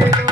Thank you.